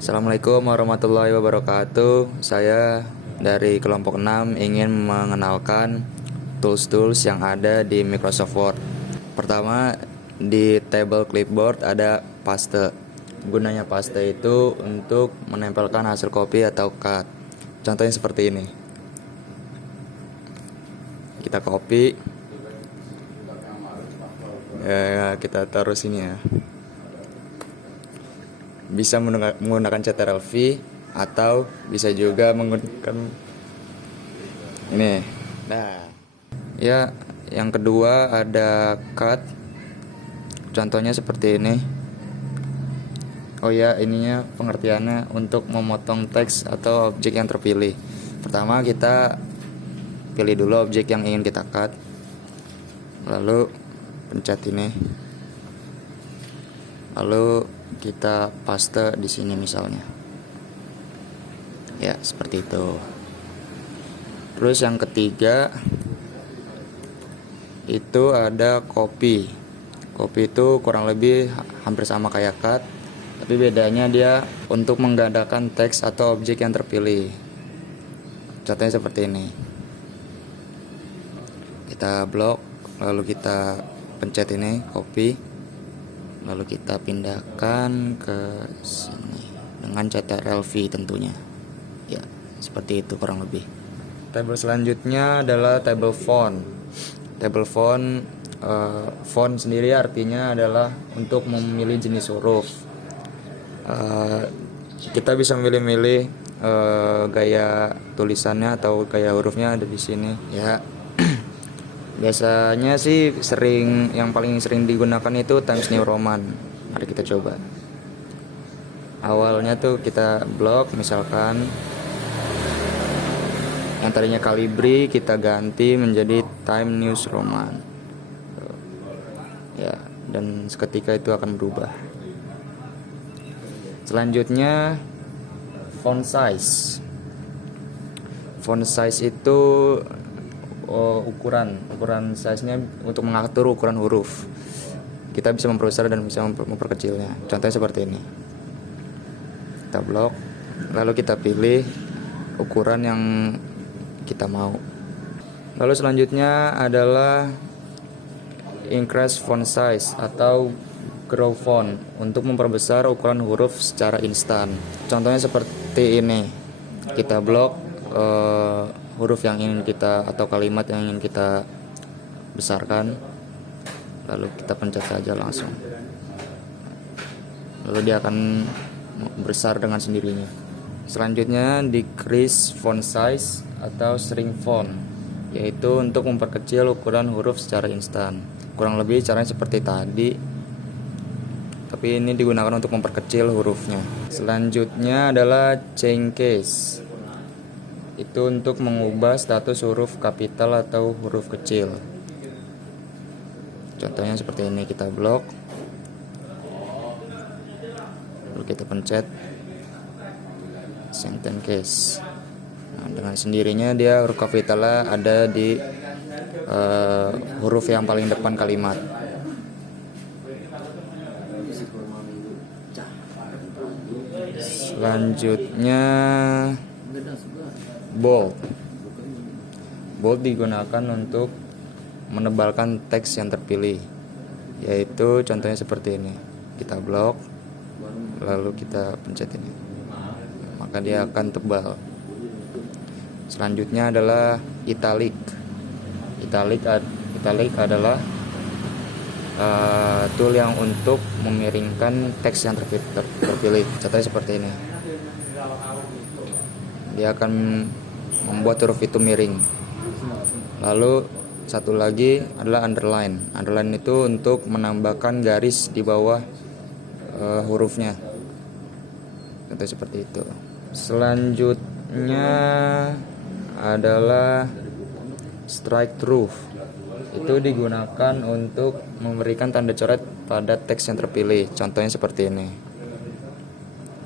Assalamualaikum warahmatullahi wabarakatuh. Saya dari kelompok 6 ingin mengenalkan tools-tools yang ada di Microsoft Word. Pertama, di table clipboard ada paste. Gunanya paste itu untuk menempelkan hasil copy atau cut. Contohnya seperti ini. Kita copy, ya, kita taruh sini ya. Bisa menggunakan Ctrl+V atau bisa juga menggunakan ini. Nah, ya, yang kedua ada cut. Contohnya seperti ini. Oh ya, ininya pengertiannya untuk memotong teks atau objek yang terpilih. Pertama kita pilih dulu objek yang ingin kita cut. Lalu pencet ini. Lalu kita paste di sini misalnya. Ya, seperti itu. Terus yang ketiga itu ada copy. Copy itu kurang lebih hampir sama kayak cut, tapi bedanya dia untuk menggandakan teks atau objek yang terpilih. Contohnya seperti ini. Kita blok, lalu kita pencet ini copy. Lalu kita pindahkan ke sini dengan Ctrl+V tentunya. Ya, seperti itu kurang lebih. Tabel selanjutnya adalah table font. Table font, font sendiri artinya adalah untuk memilih jenis huruf. Kita bisa milih-milih gaya tulisannya atau gaya hurufnya ada di sini. Ya. Biasanya sih yang paling sering digunakan itu Times New Roman. Mari kita coba. Awalnya tuh kita blok misalkan yang tadinya Calibri kita ganti menjadi Times New Roman. Ya, dan seketika itu akan berubah. Selanjutnya font size. Font size itu ukuran size-nya untuk mengatur ukuran huruf. Kita bisa memperbesar dan bisa memperkecilnya. Contohnya seperti ini. Kita blok, lalu kita pilih ukuran yang kita mau. Lalu selanjutnya adalah increase font size atau grow font untuk memperbesar ukuran huruf secara instan. Contohnya seperti ini. Kita blok huruf yang ingin kita atau kalimat yang ingin kita besarkan, lalu kita pencet saja langsung, lalu dia akan besar dengan sendirinya. Selanjutnya decrease font size atau shrink font, yaitu untuk memperkecil ukuran huruf secara instan. Kurang lebih caranya seperti tadi, tapi ini digunakan untuk memperkecil hurufnya. Selanjutnya adalah change case. Itu untuk mengubah status huruf kapital atau huruf kecil. Contohnya seperti ini, kita blok, lalu kita pencet sentence case. Nah, dengan sendirinya dia huruf kapitalnya ada di huruf yang paling depan kalimat. Selanjutnya bold. Bold digunakan untuk menebalkan teks yang terpilih, yaitu contohnya seperti ini. Kita blok, lalu kita pencet ini, maka dia akan tebal. Selanjutnya adalah italic. Italic adalah tool yang untuk memiringkan teks yang terpilih. Contohnya seperti ini. Dia akan membuat huruf itu miring. Lalu satu lagi adalah underline. Underline itu untuk menambahkan garis di bawah hurufnya. Contoh seperti itu. Selanjutnya adalah strike through. Itu digunakan untuk memberikan tanda coret pada teks yang terpilih. Contohnya seperti ini.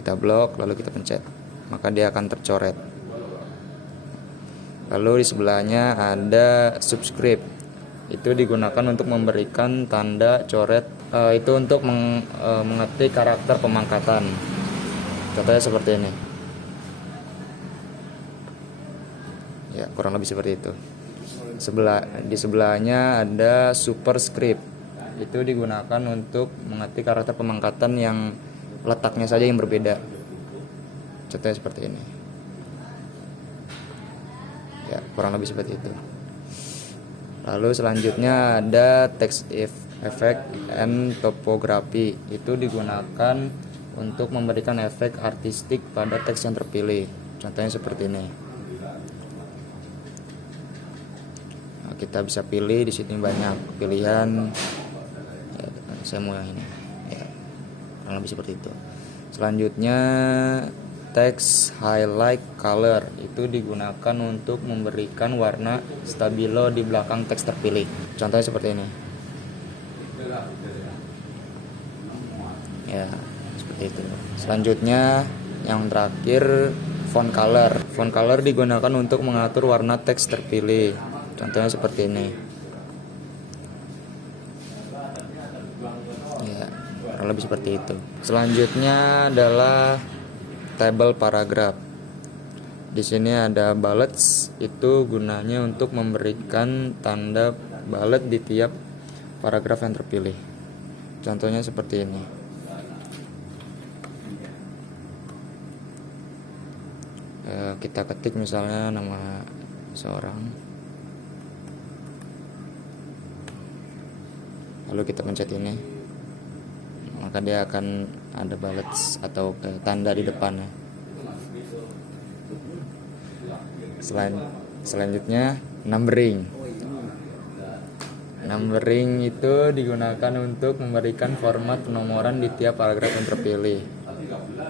Kita blok lalu kita pencet, maka dia akan tercoret. Lalu di sebelahnya ada subscript. Itu digunakan untuk memberikan tanda coret, itu untuk mengetik karakter pemangkatan. Contohnya seperti ini. Ya, kurang lebih seperti itu. Di sebelahnya ada superscript. Itu digunakan untuk mengetik karakter pemangkatan yang letaknya saja yang berbeda. Contohnya seperti ini. Ya, kurang lebih seperti itu. Lalu selanjutnya ada text effect and topography. Itu digunakan untuk memberikan efek artistik pada teks yang terpilih. Contohnya seperti ini. Nah, kita bisa pilih di sini banyak pilihan. Ya, saya mau yang ini. Ya, kurang lebih seperti itu. Selanjutnya text highlight color itu digunakan untuk memberikan warna stabilo di belakang teks terpilih. Contohnya seperti ini. Ya, seperti itu. Selanjutnya yang terakhir font color. Font color digunakan untuk mengatur warna teks terpilih. Contohnya seperti ini. Ya, kurang lebih seperti itu. Selanjutnya adalah table paragraph. Di sini ada bullets, itu gunanya untuk memberikan tanda bullet di tiap paragraf yang terpilih. Contohnya seperti ini. Kita ketik misalnya nama seorang, lalu kita pencet ini, maka dia akan ada bullets atau tanda di depannya. Selanjutnya numbering. Numbering itu digunakan untuk memberikan format penomoran di tiap paragraf yang terpilih.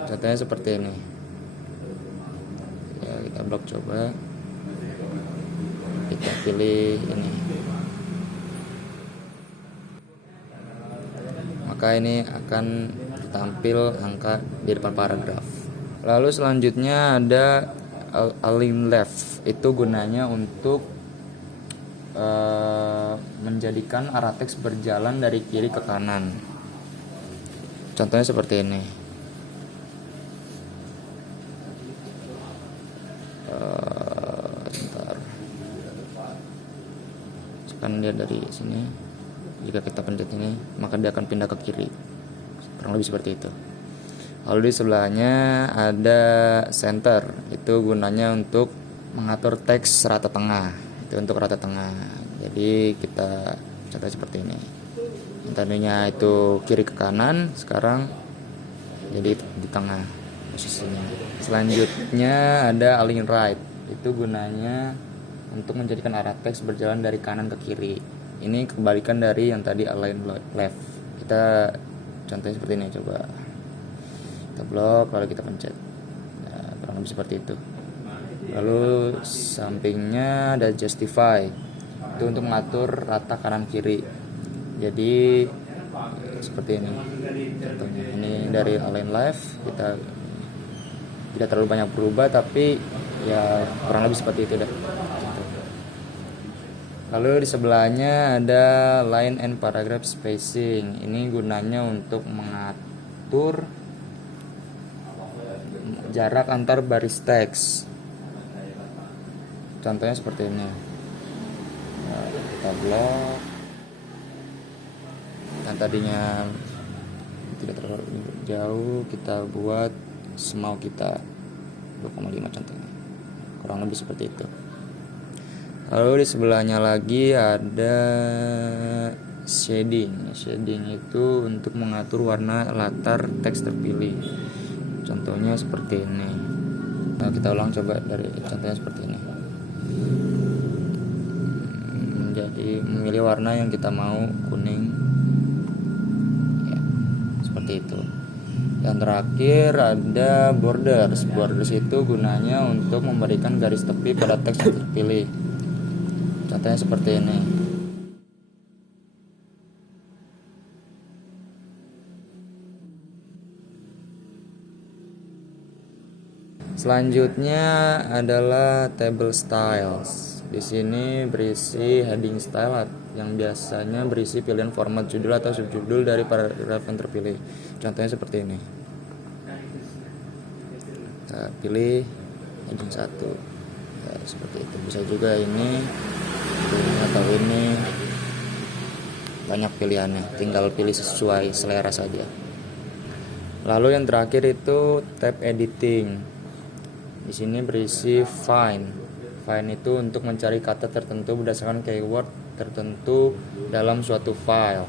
Contohnya seperti ini. Ya, kita blok coba. Kita pilih ini. Maka ini akan tampil angka di depan paragraf. Lalu selanjutnya ada align left. Itu gunanya untuk menjadikan arah teks berjalan dari kiri ke kanan. Contohnya seperti ini. Sebentar. Misalkan dia dari sini, jika kita pencet ini, maka dia akan pindah ke kiri. Kurang lebih seperti itu. Lalu di sebelahnya ada center. Itu gunanya untuk mengatur teks rata tengah. Itu untuk rata tengah. Jadi kita contoh seperti ini. Yang tadinya itu kiri ke kanan, sekarang jadi di tengah posisinya. Selanjutnya ada align right. Itu gunanya untuk menjadikan arah teks berjalan dari kanan ke kiri. Ini kebalikan dari yang tadi align left. Kita contohnya seperti ini, coba kita blok lalu kita pencet. Nah, kurang lebih seperti itu. Lalu sampingnya ada justify. Itu untuk mengatur rata kanan kiri. Jadi seperti ini contohnya. Ini dari align left, kita tidak terlalu banyak berubah, tapi ya kurang lebih seperti itu dah. Lalu di sebelahnya ada line and paragraph spacing. Ini gunanya untuk mengatur jarak antar baris teks. Contohnya seperti ini. Nah, kita blok. Yang tadinya tidak terlalu jauh, kita buat semau kita 2,5 contohnya. Kurang lebih seperti itu. Lalu di sebelahnya lagi ada shading. Shading itu untuk mengatur warna latar teks terpilih. Contohnya seperti ini. Nah, kita ulang coba dari contohnya seperti ini. Jadi memilih warna yang kita mau, kuning. Ya, seperti itu. Yang terakhir ada borders. Borders itu gunanya untuk memberikan garis tepi pada teks yang terpilih. Contohnya seperti ini. Selanjutnya adalah table styles. Di sini berisi heading style yang biasanya berisi pilihan format judul atau subjudul dari paragraf yang terpilih. Contohnya seperti ini. kita pilih heading 1 ya, seperti itu. Bisa juga ini atau ini, banyak pilihannya, tinggal pilih sesuai selera saja. Lalu yang terakhir itu tab editing. Di sini berisi find. Find itu untuk mencari kata tertentu berdasarkan keyword tertentu dalam suatu file.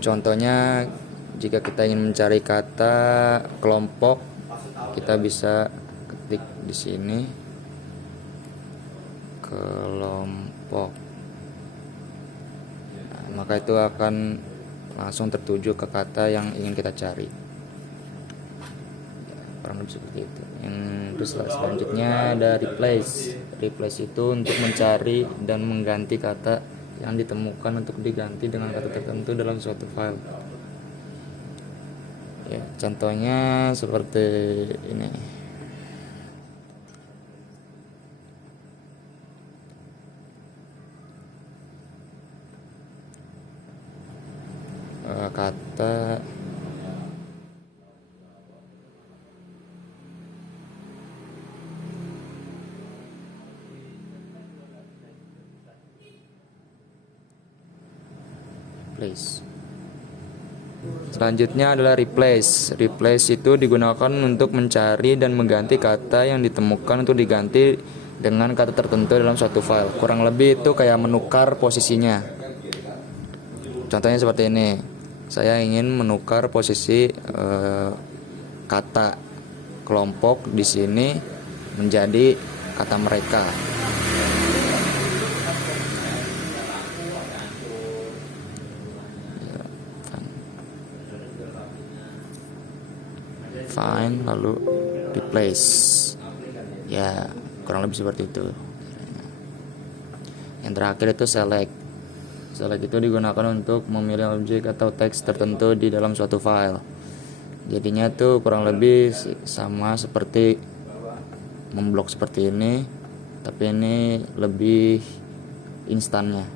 Contohnya, jika kita ingin mencari kata kelompok, kita bisa ketik di sini kelompok. Nah, maka itu akan langsung tertuju ke kata yang ingin kita cari. Kurang lebih seperti itu. Terus selanjutnya ada replace. Replace itu untuk mencari dan mengganti kata yang ditemukan untuk diganti dengan kata tertentu dalam suatu file. Ya, contohnya seperti ini. Kata replace. Selanjutnya adalah replace. Replace itu digunakan untuk mencari dan mengganti kata yang ditemukan untuk diganti dengan kata tertentu dalam suatu file. Kurang lebih itu kayak menukar posisinya. Contohnya seperti ini. Saya ingin menukar posisi kata kelompok di sini menjadi kata mereka. Find lalu replace. Ya, kurang lebih seperti itu. Yang terakhir itu select. Select itu digunakan untuk memilih objek atau teks tertentu di dalam suatu file. Jadinya tuh kurang lebih sama seperti memblok seperti ini, tapi ini lebih instannya.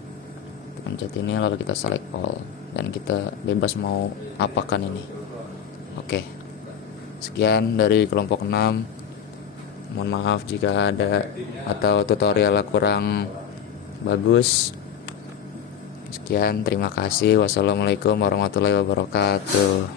Kita pencet ini lalu kita select all dan kita bebas mau apakan ini. Oke. Sekian dari kelompok 6. Mohon maaf jika ada atau tutorialnya kurang bagus. Sekian, terima kasih. Wassalamualaikum warahmatullahi wabarakatuh.